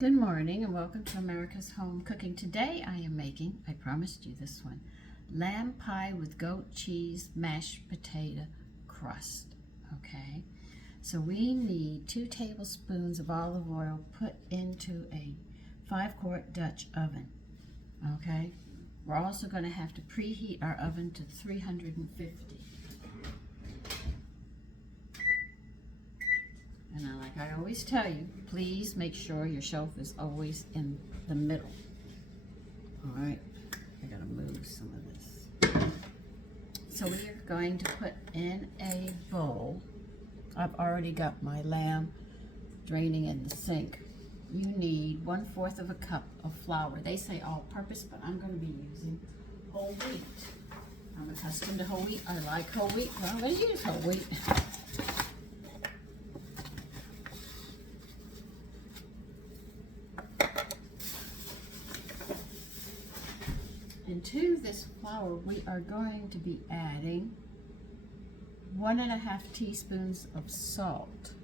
Good morning and welcome to America's Home Cooking. Today I am making, I promised you this one, lamb pie with goat cheese mashed potato crust. Okay, so we need 2 tablespoons of olive oil put into a 5-quart Dutch oven. Okay, we're also going to have to preheat our oven to 350. And like I always tell you, please make sure your shelf is always in the middle. All right, I gotta move some of this. So we are going to put in a bowl. I've already got my lamb draining in the sink. You need 1/4 of a cup of flour. They say all-purpose, but I'm going to be using whole wheat. I'm accustomed to whole wheat. I like whole wheat, but I'm going to use whole wheat. And to this flour, we are going to be adding 1½ teaspoons of salt.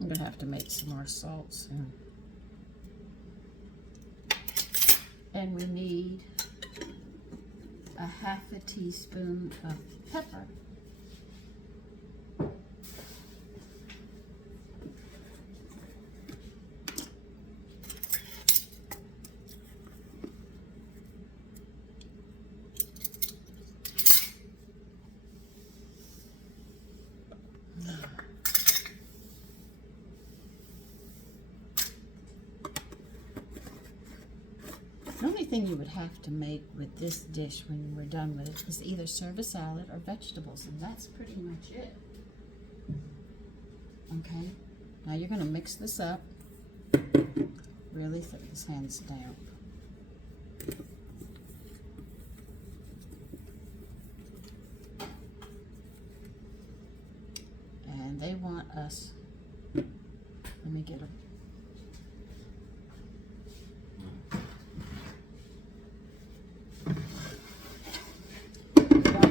I'm going to have to make some more salt soon. And we need 1/2 teaspoon of pepper. The only thing you would have to make with this dish when we're done with it is either serve a salad or vegetables, and that's pretty much it. Okay, now you're going to mix this up really thick, this hand's damp. And they want us, let me get a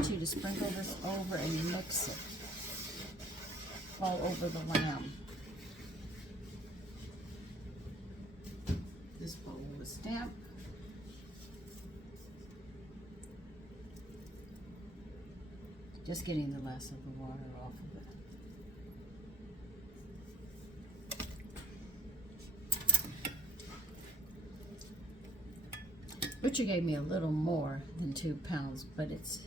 you to sprinkle this over and mix it all over the lamb. This bowl is damp. Just getting the last of the water off of it. Butcher gave me a little more than 2 pounds, but it's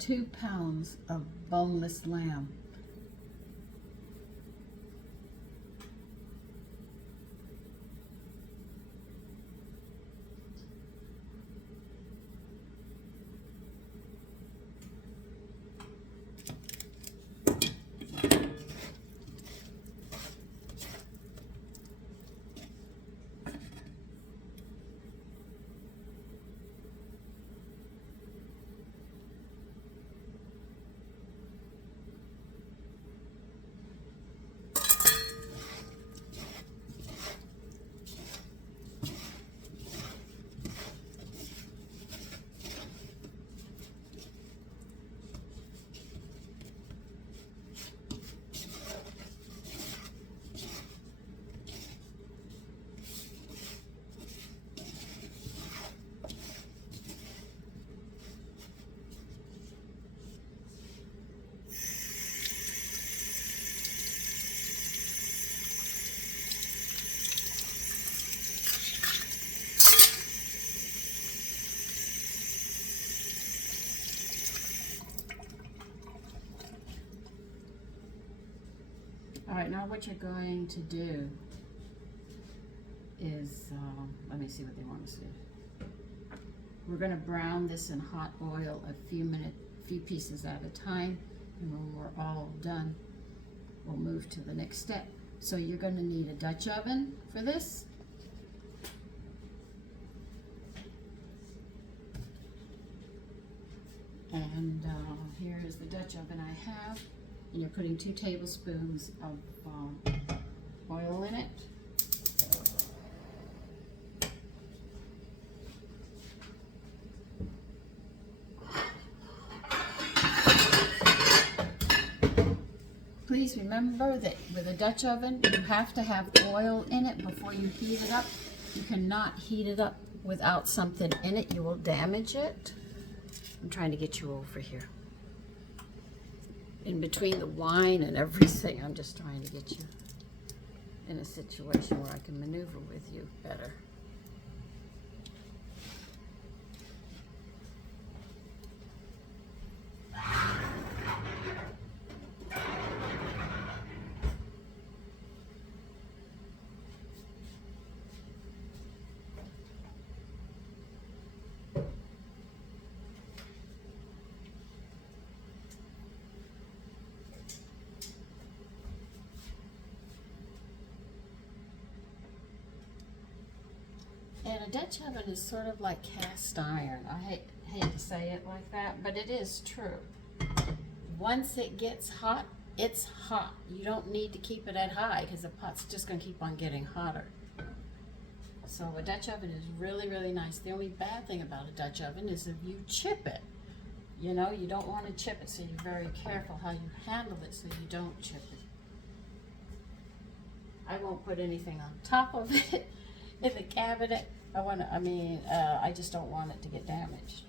2 pounds of boneless lamb. All right, now what you're going to do is, let me see what they want us to do. We're going to brown this in hot oil a few pieces at a time, and when we're all done, we'll move to the next step. So you're going to need a Dutch oven for this. And here is the Dutch oven I have. And you're putting 2 tablespoons of oil in it. Please remember that with a Dutch oven, you have to have oil in it before you heat it up. You cannot heat it up without something in it. You will damage it. I'm trying to get you over here. In between the wine and everything, I'm just trying to get you in a situation where I can maneuver with you better. And a Dutch oven is sort of like cast iron. I hate to say it like that, but it is true. Once it gets hot, it's hot. You don't need to keep it at high because the pot's just going to keep on getting hotter. So a Dutch oven is really, really nice. The only bad thing about a Dutch oven is if you chip it. You know, you don't want to chip it, so you're very careful how you handle it so you don't chip it. I won't put anything on top of it in the cabinet. I just don't want it to get damaged.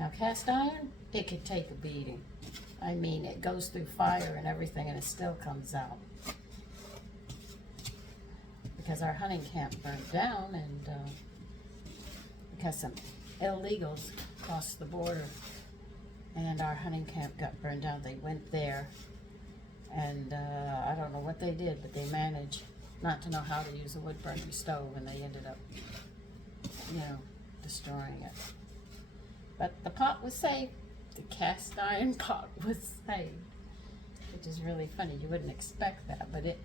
Now cast iron, it could take a beating. I mean, it goes through fire and everything and it still comes out. Because our hunting camp burned down and because some illegals crossed the border and our hunting camp got burned down. They went there and I don't know what they did, but they managed not to know how to use a wood burning stove and they ended up, you know, destroying it. But the pot was saved. The cast iron pot was saved, which is really funny. You wouldn't expect that, but it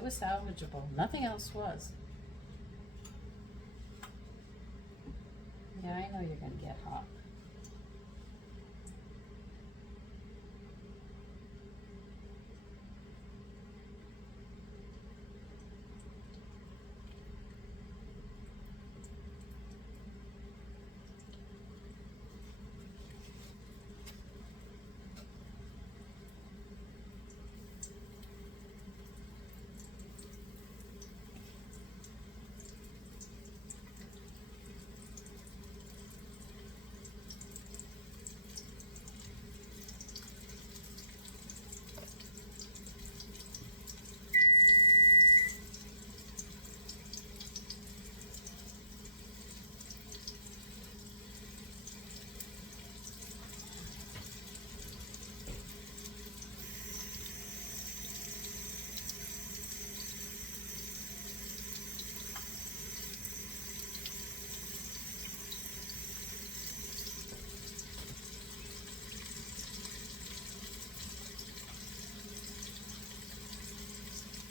was salvageable. Nothing else was. Yeah, I know you're going to get hot.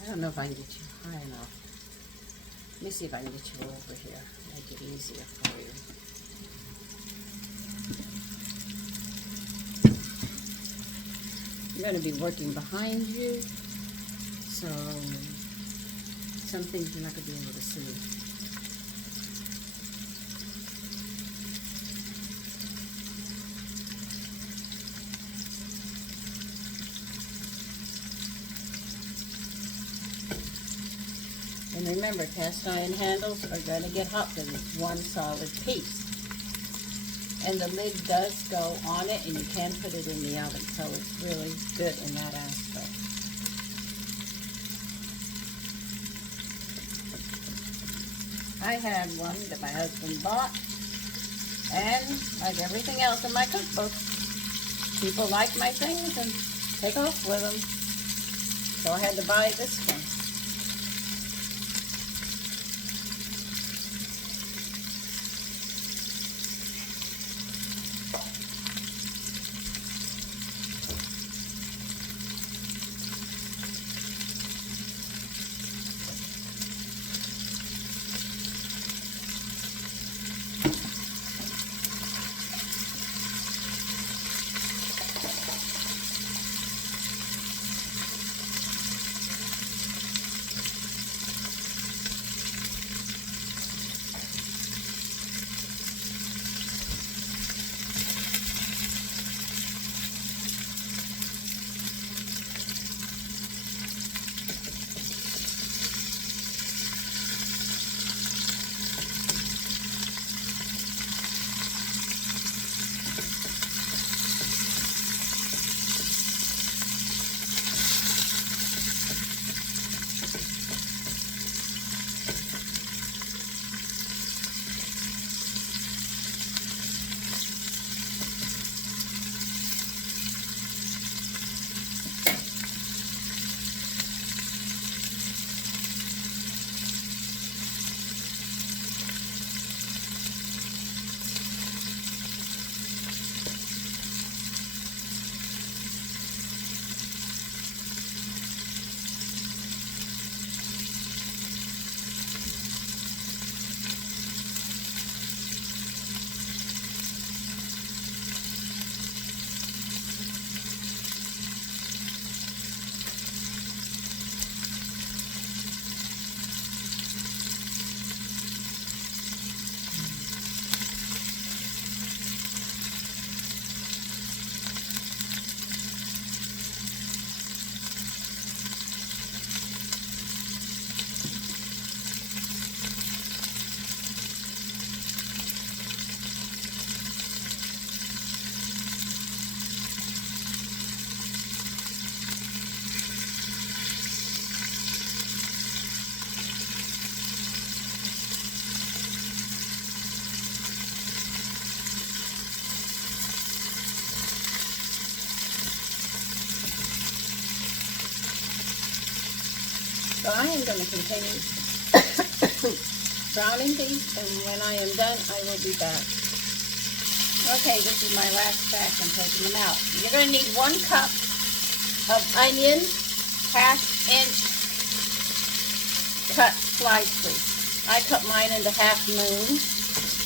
I don't know if I can get you high enough. Let me see if I can get you over here. Make it easier for you. I'm going to be working behind you, so some things you're not going to be able to see. And remember, cast iron handles are going to get hot because it's one solid piece. And the lid does go on it, and you can put it in the oven, so it's really good in that aspect. I had one that my husband bought, and like everything else in my cookbook, people like my things and take off with them. So I had to buy this one. So I am going to continue browning these, and when I am done, I will be back. Okay, this is my last batch. I'm taking them out. You're going to need 1 cup of onion, 1/2 inch cut slices. I cut mine into 1/2 moon.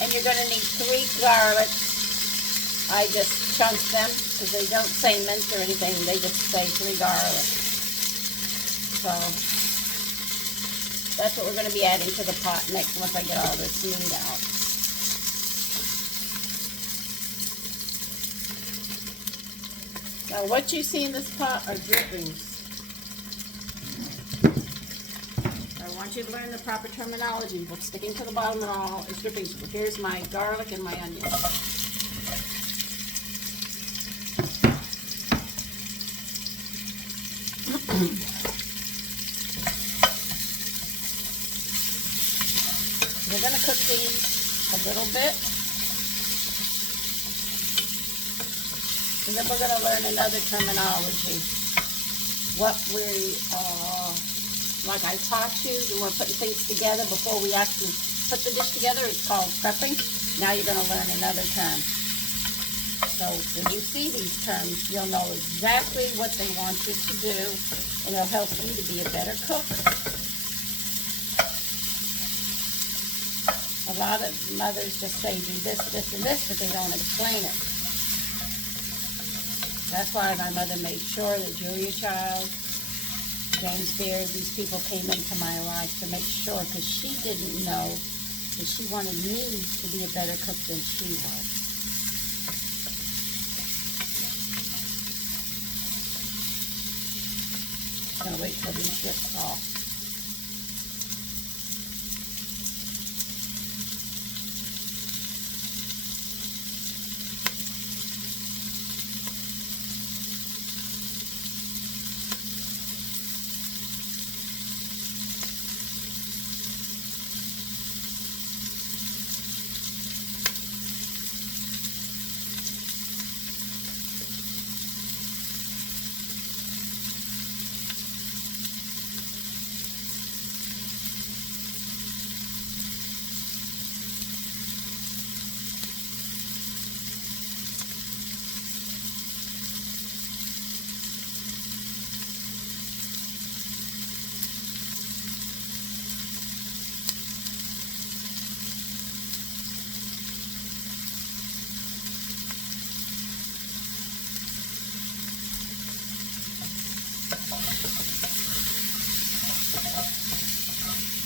And you're going to need 3 garlics. I just chunked them because they don't say mince or anything. They just say 3 garlics. So that's what we're going to be adding to the pot next once I get all this meat out. Now what you see in this pot are drippings. I want you to learn the proper terminology. What's sticking to the bottom of all is drippings. Here's my garlic and my onion. We're going to cook these a little bit. And then we're going to learn another terminology. What we, like I taught you, when we're putting things together before we actually put the dish together, it's called prepping. Now you're going to learn another term. So when you see these terms, you'll know exactly what they want you to do, and it'll help you to be a better cook. A lot of mothers just say do this, this, and this, but they don't explain it. That's why my mother made sure that Julia Child, James Beard, these people came into my life to make sure, because she didn't know, that she wanted me to be a better cook than she was. I'm going to wait till these get soft.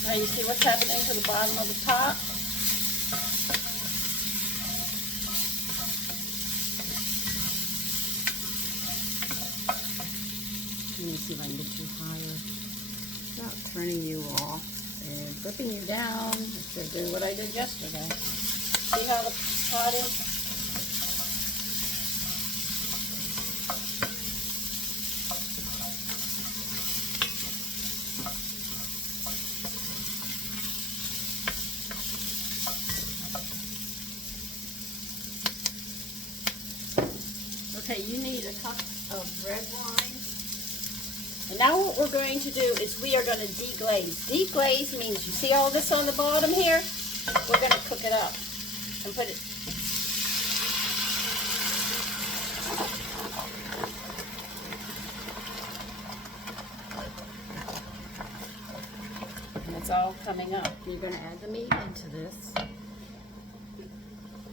Now you see what's happening to the bottom of the pot? Let me see if I can get you higher without turning you off and flipping you down. Instead of doing what I did yesterday. See how the pot is? Okay, you need a cup of red wine. And now what we're going to do is we are going to deglaze. Deglaze means, you see all this on the bottom here? We're going to cook it up and put it. And it's all coming up. You're going to add the meat into this.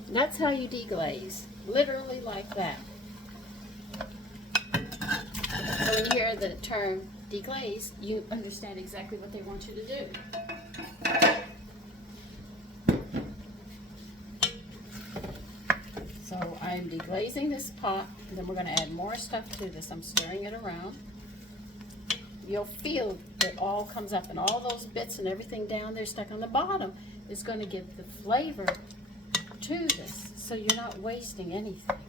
That's how you deglaze. Literally like that. So when you hear the term deglaze, you understand exactly what they want you to do. So I'm deglazing this pot, and then we're going to add more stuff to this. I'm stirring it around. You'll feel it all comes up, and all those bits and everything down there stuck on the bottom is going to give the flavor to this, so you're not wasting anything.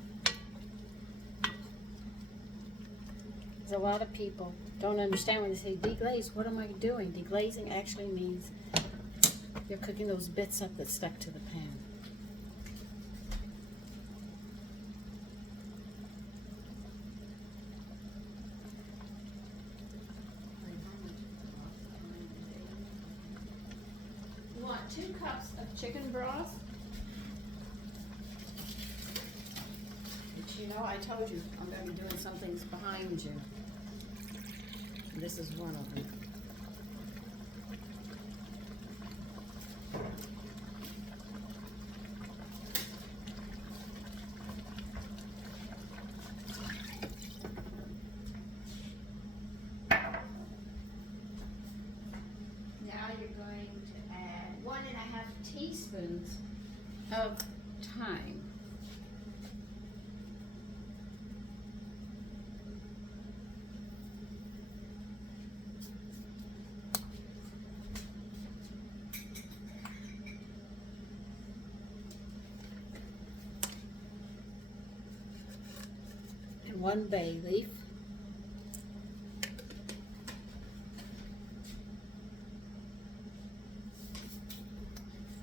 A lot of people don't understand when they say deglaze. What am I doing? Deglazing actually means you're cooking those bits up that stuck to the pan. want 2 cups of chicken broth. But you know, I told you I'm going to be doing some things behind you. This is one of them. Now you're going to add 1½ teaspoons of thyme. And 1 bay leaf.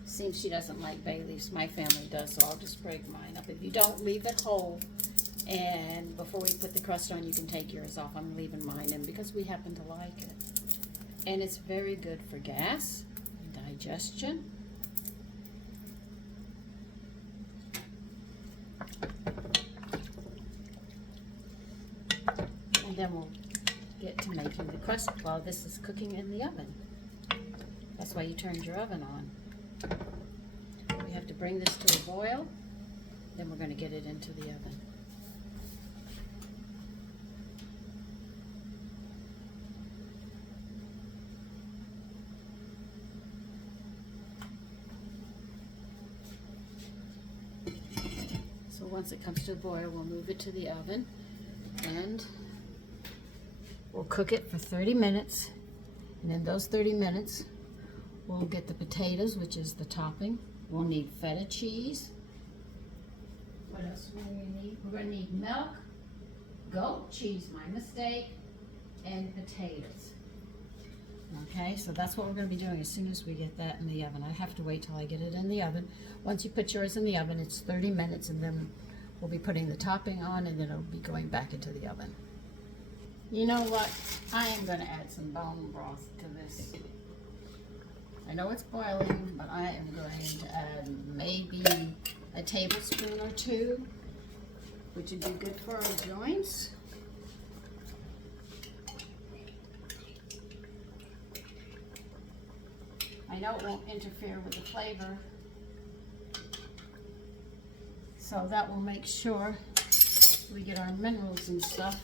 Seems she doesn't like bay leaves. My family does, so I'll just break mine up. If you don't, leave it whole. And before we put the crust on, you can take yours off. I'm leaving mine in because we happen to like it. And it's very good for gas and digestion. And then we'll get to making the crust while this is cooking in the oven. That's why you turned your oven on. We have to bring this to a boil, then we're going to get it into the oven. So once it comes to a boil, we'll move it to the oven and we'll cook it for 30 minutes. And in those 30 minutes, we'll get the potatoes, which is the topping. We'll need feta cheese. What else will we need? We're going to need milk, goat cheese, my mistake, and potatoes. Okay, so that's what we're going to be doing as soon as we get that in the oven. I have to wait till I get it in the oven. Once you put yours in the oven, it's 30 minutes, and then we'll be putting the topping on, and then it'll be going back into the oven. You know what? I am going to add some bone broth to this. I know it's boiling, but I am going to add maybe a tablespoon or 2, which would be good for our joints. I know it won't interfere with the flavor, so that will make sure we get our minerals and stuff.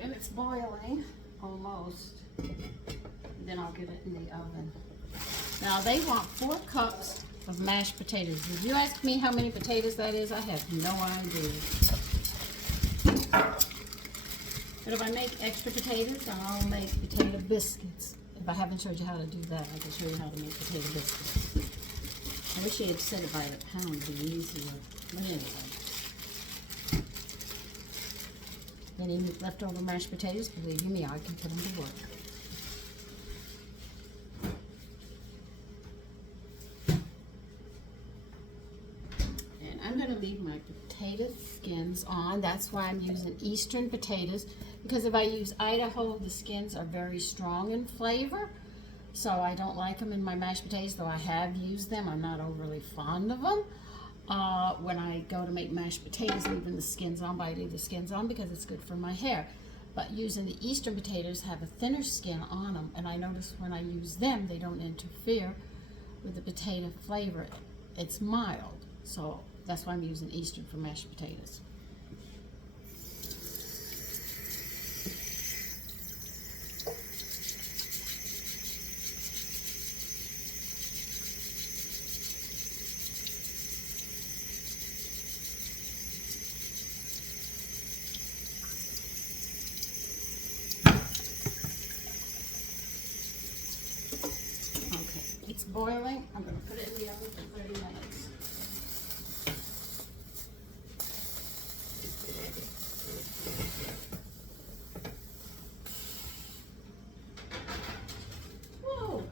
And it's boiling almost. And then I'll get it in the oven. Now they want 4 cups of mashed potatoes. If you ask me how many potatoes that is, I have no idea. But if I make extra potatoes, then I'll make potato biscuits. If I haven't showed you how to do that, I can show you how to make potato biscuits. I wish you had said it by the pound, it'd be easier. But anyway. Any leftover mashed potatoes, believe you me, I can put them to work. And I'm going to leave my potato skins on. That's why I'm using Eastern potatoes, because if I use Idaho, the skins are very strong in flavor. So I don't like them in my mashed potatoes, though I have used them. I'm not overly fond of them. When I go to make mashed potatoes, leaving the skins on, but I leave the skins on because it's good for my hair. But using the Eastern potatoes have a thinner skin on them, and I notice when I use them, they don't interfere with the potato flavor. It's mild, so that's why I'm using Eastern for mashed potatoes. It's boiling. I'm going to put it in the oven for 30 minutes. Whoa,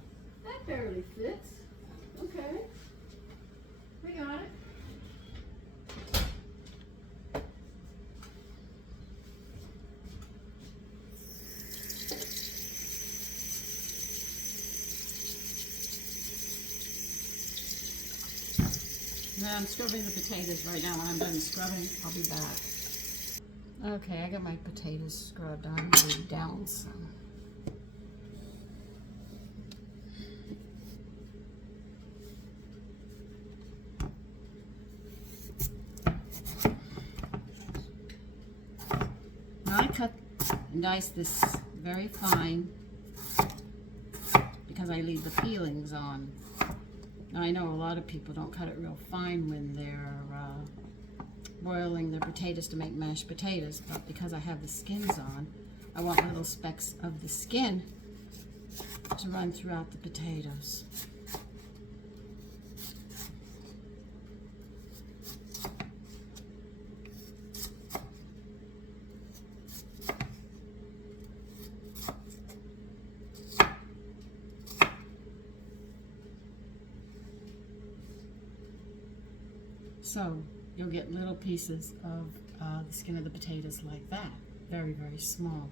that barely fits. Okay, we got it. Now I'm scrubbing the potatoes right now. When I'm done scrubbing, I'll be back. Okay, I got my potatoes scrubbed. I'm going down some. Now I cut and dice this very fine because I leave the peelings on. Now I know a lot of people don't cut it real fine when they're boiling their potatoes to make mashed potatoes, but because I have the skins on, I want little specks of the skin to run throughout the potatoes. So you'll get little pieces of the skin of the potatoes like that, very, very small.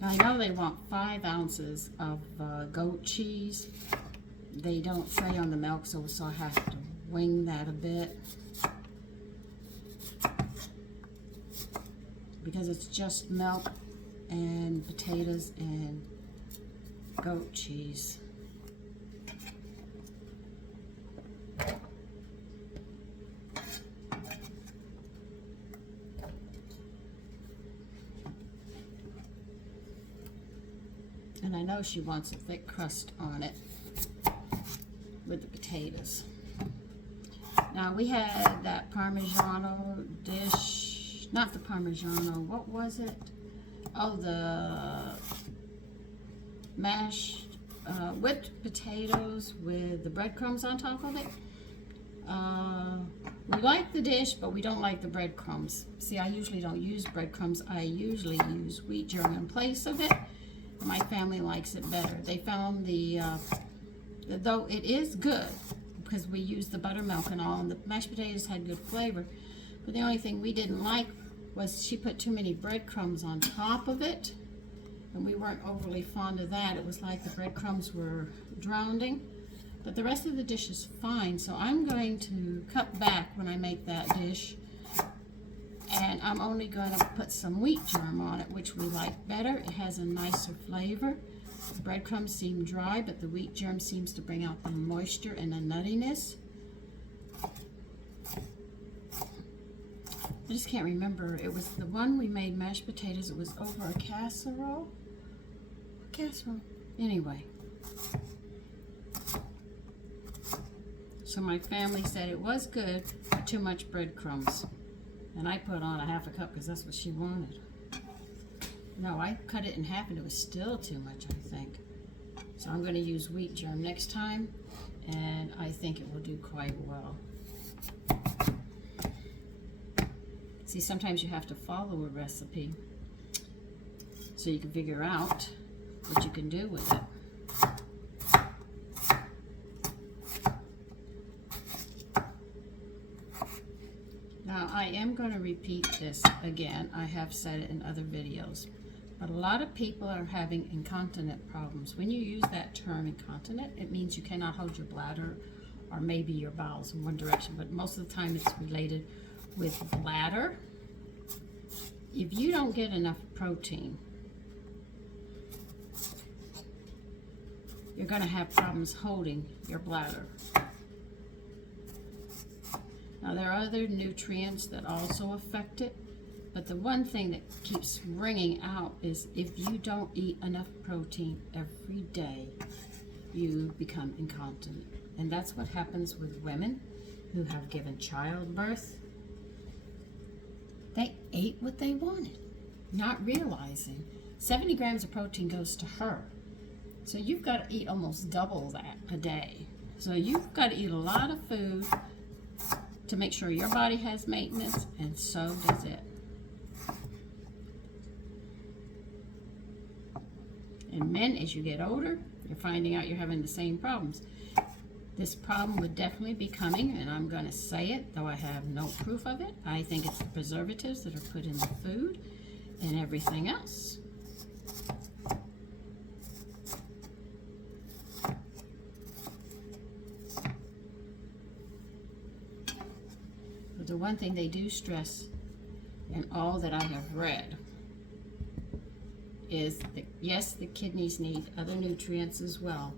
Now I know they want 5 ounces of goat cheese. They don't say on the milk, so I have to wing that a bit, because it's just milk and potatoes and goat cheese. And I know she wants a thick crust on it with the potatoes. Now we had that Parmigiano dish, not the Parmigiano, what was it? Oh, the mashed whipped potatoes with the breadcrumbs on top of it. We like the dish, but we don't like the breadcrumbs. See, I usually don't use breadcrumbs. I usually use wheat germ in place of it. My family likes it better. They found though it is good, because we use the buttermilk and all, and the mashed potatoes had good flavor, but the only thing we didn't like was she put too many breadcrumbs on top of it, and we weren't overly fond of that. It was like the breadcrumbs were drowning, but the rest of the dish is fine, so I'm going to cut back when I make that dish, and I'm only going to put some wheat germ on it, which we like better. It has a nicer flavor. The breadcrumbs seem dry, but the wheat germ seems to bring out the moisture and the nuttiness. I just can't remember. It was the one we made mashed potatoes. It was over a casserole. Anyway. So my family said it was good, but too much breadcrumbs. And I put on a half a cup because that's what she wanted. No, I cut it in half and it was still too much, I think. So I'm going to use wheat germ next time, and I think it will do quite well. See, sometimes you have to follow a recipe so you can figure out what you can do with it. Now, I am going to repeat this again. I have said it in other videos. But a lot of people are having incontinent problems. When you use that term incontinent, it means you cannot hold your bladder or maybe your bowels in one direction. But most of the time it's related with bladder. If you don't get enough protein, you're going to have problems holding your bladder. Now, there are other nutrients that also affect it, but the one thing that keeps ringing out is if you don't eat enough protein every day, you become incontinent. And that's what happens with women who have given childbirth. They ate what they wanted, not realizing 70 grams of protein goes to her. So you've got to eat almost double that a day. So you've got to eat a lot of food to make sure your body has maintenance, and so does it. And men, as you get older, you're finding out you're having the same problems. This problem would definitely be coming, and I'm going to say it, though I have no proof of it. I think it's the preservatives that are put in the food and everything else. But the one thing they do stress in all that I have read is that, yes, the kidneys need other nutrients as well,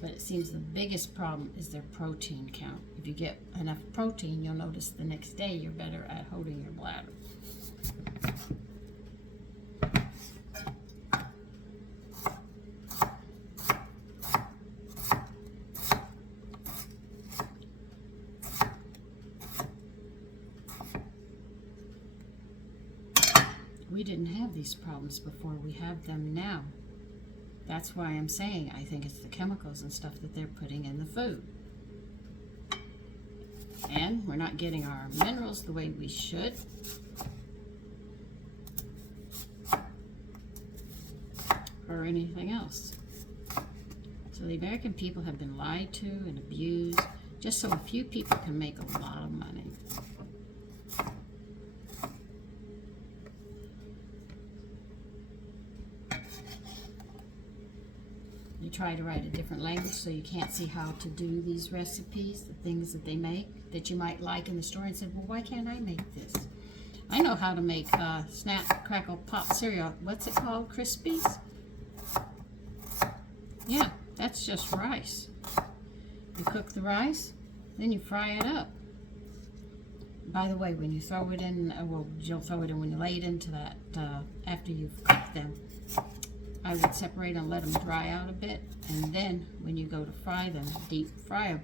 but it seems the biggest problem is their protein count. If you get enough protein, you'll notice the next day you're better at holding your bladder. We didn't have these problems before. We have them now. That's why I'm saying I think it's the chemicals and stuff that they're putting in the food. And we're not getting our minerals the way we should. Or anything else. So the American people have been lied to and abused just so a few people can make a lot of money. You try to write a different language so you can't see how to do these recipes, the things that they make that you might like in the store, and said, well, why can't I make this? I know how to make Snap, Crackle, Pop cereal. What's it called? Crispies? Yeah, that's just rice. You cook the rice, then you fry it up. By the way, when you throw it in, well, you don't throw it in when you lay it into that, after you've cooked them, I would separate and let them dry out a bit, and then when you go to fry them, deep fry them,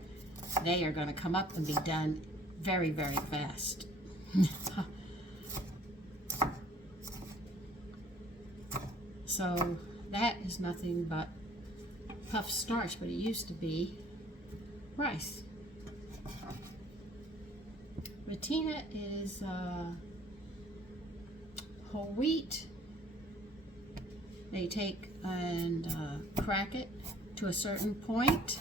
they are going to come up and be done very, very fast. So that is nothing but puff starch, but it used to be rice. Ratina is whole wheat. They take and crack it to a certain point,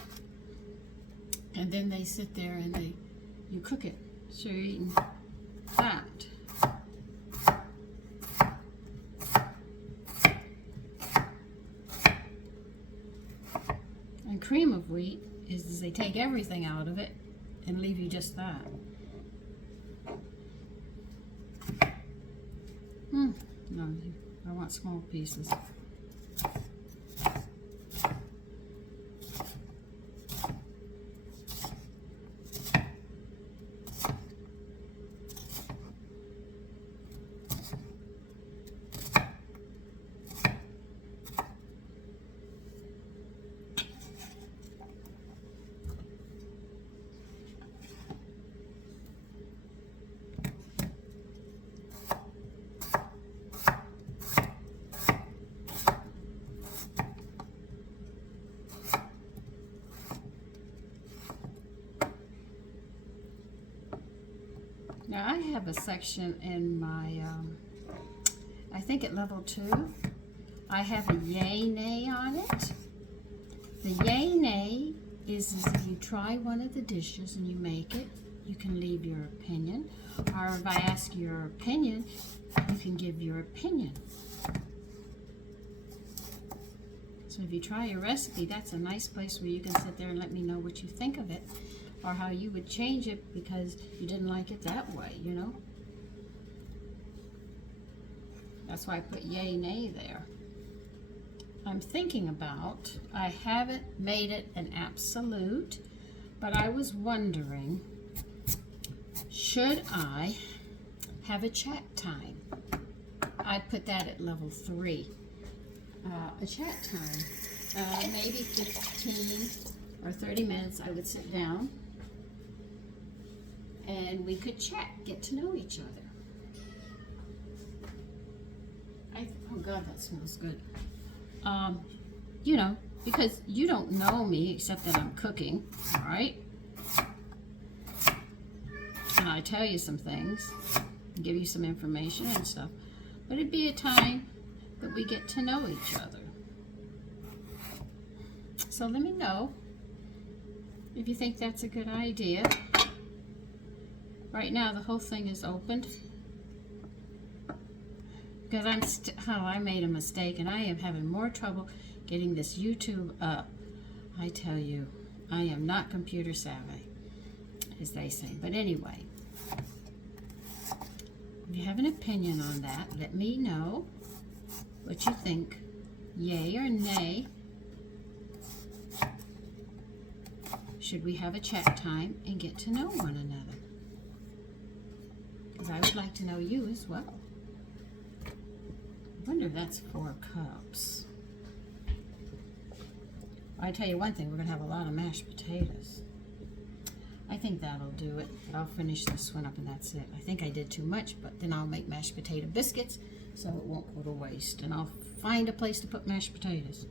and then they sit there and you cook it. So you're eating that. And cream of wheat is they take everything out of it and leave you just that. No, I want small pieces. Now I have a section in my, I think at level 2, I have a yay nay on it. The yay nay is if you try one of the dishes and you make it, you can leave your opinion. Or if I ask your opinion, you can give your opinion. So if you try a recipe, that's a nice place where you can sit there and let me know what you think of it, or how you would change it because you didn't like it that way, you know? That's why I put yay, nay there. I'm thinking about, I haven't made it an absolute, but I was wondering, should I have a chat time? I put that at level 3. A chat time, maybe 15 or 30 minutes. I would sit down and we could chat, get to know each other. Oh God, that smells good. You know, because you don't know me except that I'm cooking, all right? And I tell you some things, give you some information and stuff, but it'd be a time that we get to know each other. So let me know if you think that's a good idea. Right now the whole thing is opened because I made a mistake and I am having more trouble getting this YouTube up. I tell you, I am not computer savvy, as they say. But anyway, if you have an opinion on that, let me know what you think. Yay or nay? Should we have a chat time and get to know one another? Because I would like to know you as well. I wonder if that's 4 cups. I tell you one thing, we're going to have a lot of mashed potatoes. I think that'll do it. I'll finish this one up and that's it. I think I did too much, but then I'll make mashed potato biscuits so it won't go to waste. And I'll find a place to put mashed potatoes.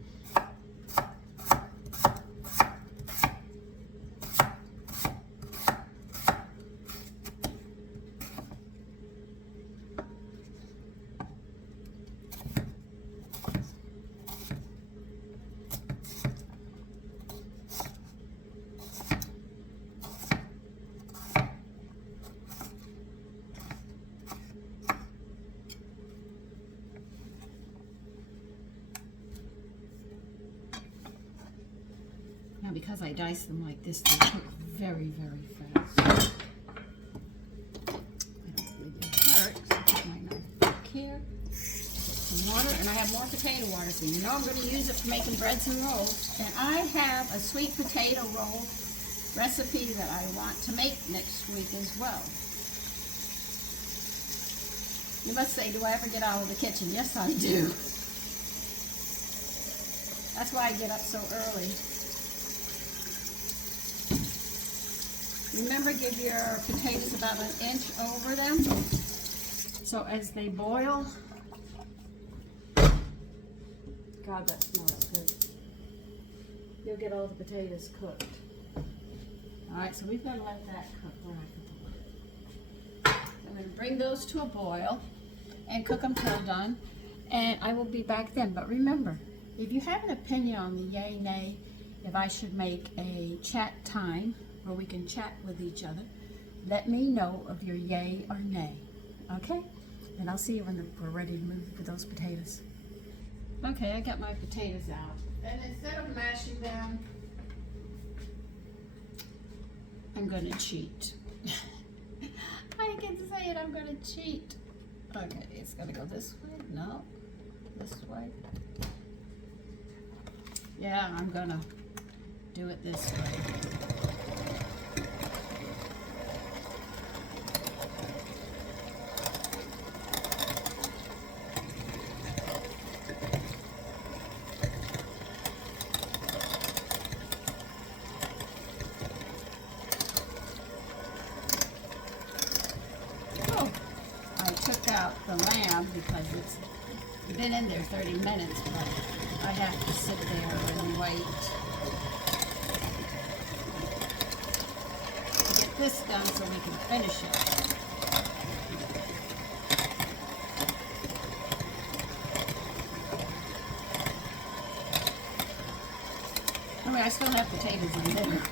Now, because I dice them like this, they cook very, very fast. I don't believe it hurts. I'll put my knife back here. Some water, and I have more potato water, so you know I'm going to use it for making breads and rolls. And I have a sweet potato roll recipe that I want to make next week as well. You must say, do I ever get out of the kitchen? Yes, I do. That's why I get up so early. Remember, give your potatoes about 1 inch over them. So as they boil, God, that smells good. You'll get all the potatoes cooked. All right, so we've got to let that cook. Where I put the water. I'm going to bring those to a boil and cook them till done. And I will be back then. But remember, if you have an opinion on the yay, nay, if I should make a chat time where we can chat with each other, let me know of your yay or nay. Okay? And I'll see you when we're ready to move for those potatoes. Okay, I got my potatoes out. And instead of mashing them, I'm going to cheat. I can say it, I'm going to cheat. Okay, it's going to go this way. No, this way. Yeah, I'm going to do it this way. The lamb because it's been in there 30 minutes, but I have to sit there and wait to get this done so we can finish it. I mean, I still have potatoes in there.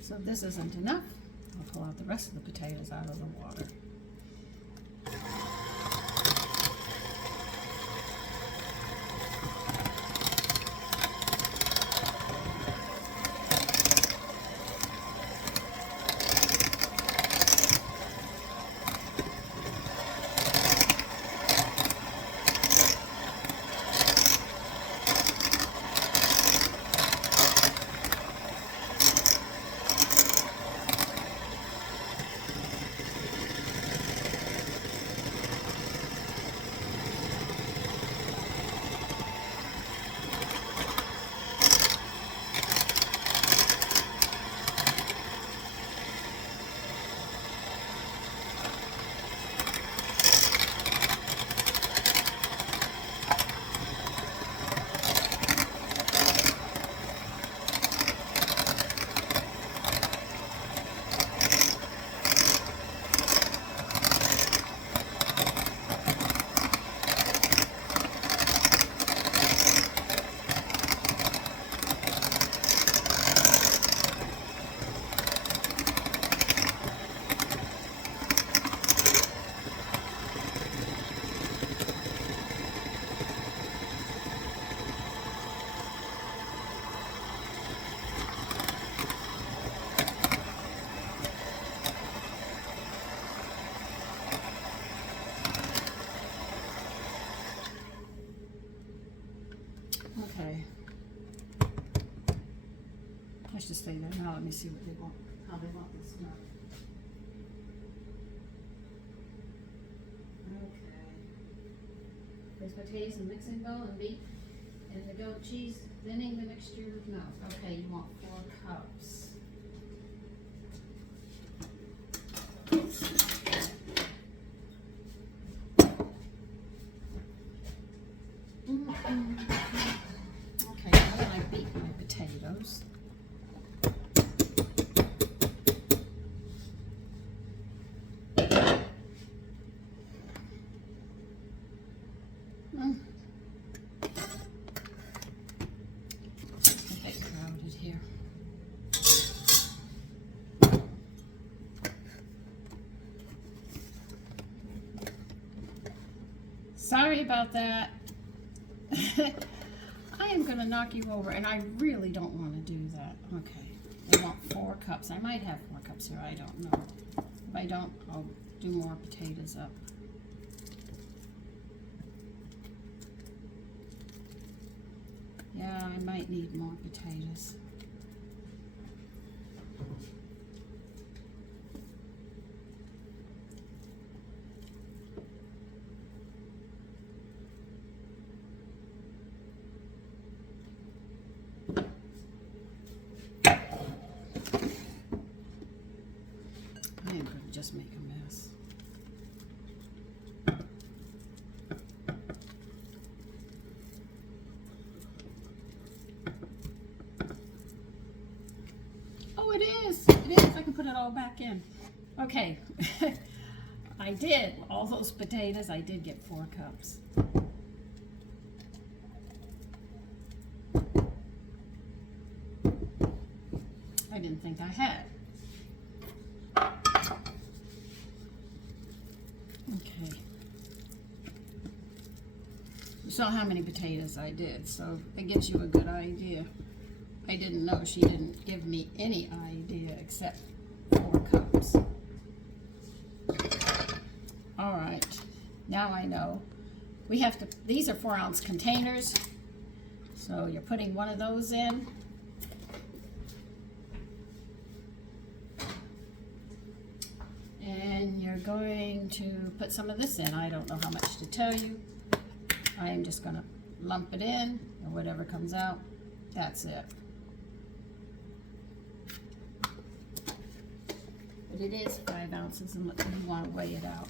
So if this isn't enough, I'll pull out the rest of the potatoes out of the water. I should stay there. Now let me see what they want, how they want this done. Okay. There's potatoes and mixing bowl and meat and the goat cheese, thinning the mixture with milk. Okay, you want 4 cups. Okay, now that I beat my potatoes, it's a bit crowded here. Sorry about that. I am going to knock you over, and I really don't want to do that. Okay, I want 4 cups. I might have 4 cups here, I don't know. If I don't, I'll do more potatoes up. Yeah, I might need more potatoes. I am going to just make a mess. Oh, it is. It is. I can put it all back in. Okay. I did. All those potatoes, I did get 4 cups. I didn't think I had. Okay. You saw how many potatoes I did, so it gives you a good idea. I didn't know. She didn't give me any idea except 4 cups. All right. Now I know. We have to, these are 4-ounce containers. So you're putting one of those in. And you're going to put some of this in. I don't know how much to tell you. I am just going to lump it in, and whatever comes out, that's it. But it is 5 ounces, and you want to weigh it out.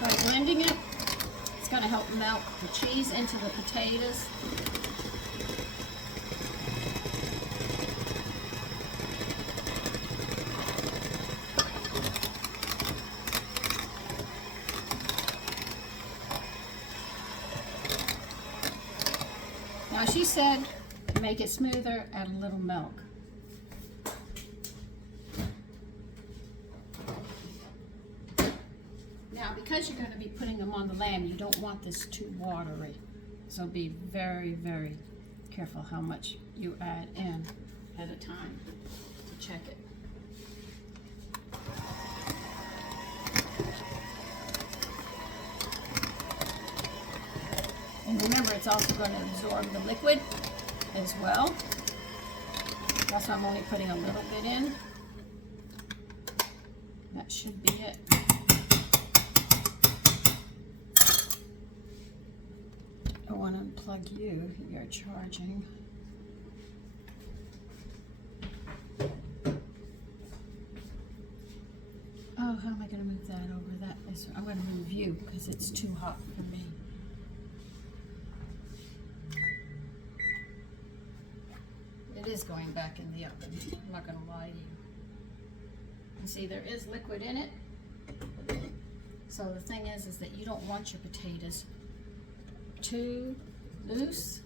By blending it, it's going to help melt the cheese into the potatoes. Now she said to make it smoother, add a little milk. Now, because you're going to be putting them on the lamb, you don't want this too watery. So be very, very careful how much you add in at a time to check it. And remember, it's also going to absorb the liquid as well. That's why I'm only putting a little bit in. That should be it. I want to unplug you. You're charging. Oh, how am I going to move that over? I'm going to move you because it's too hot for me. It is going back in the oven. I'm not going to lie to you. And see, there is liquid in it. So the thing is that you don't want your potatoes too loose.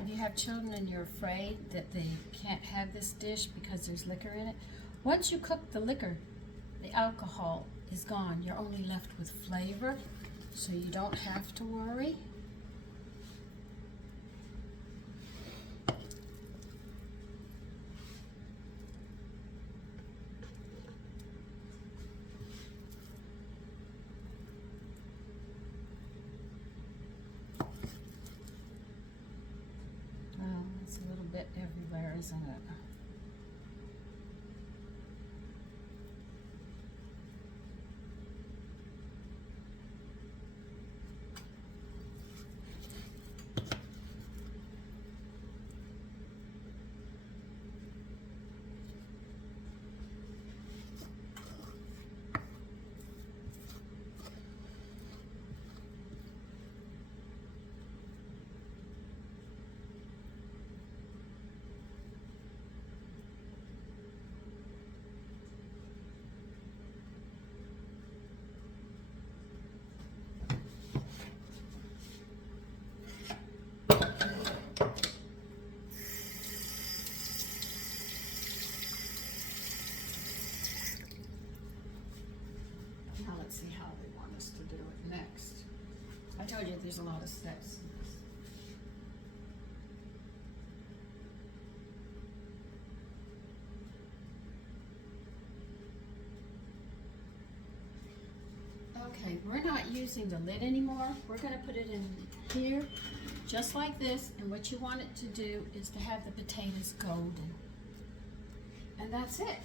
If you have children and you're afraid that they can't have this dish because there's liquor in it, once you cook the liquor, the alcohol is gone. You're only left with flavor, so you don't have to worry. It's a little bit everywhere, isn't it? Now let's see how they want us to do it next. I told you there's a lot of steps in this. Okay, we're not using the lid anymore. We're going to put it in here, just like this. And what you want it to do is to have the potatoes golden. And that's it.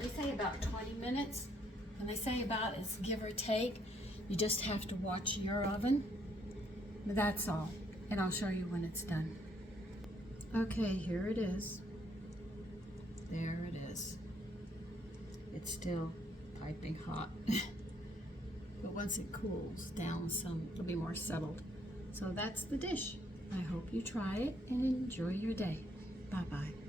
They say about 20 minutes. When they say about, it's give or take. You just have to watch your oven. But that's all. And I'll show you when it's done. Okay, here it is. There it is. It's still piping hot. But once it cools down some, it'll be more settled. So that's the dish. I hope you try it and enjoy your day. Bye-bye.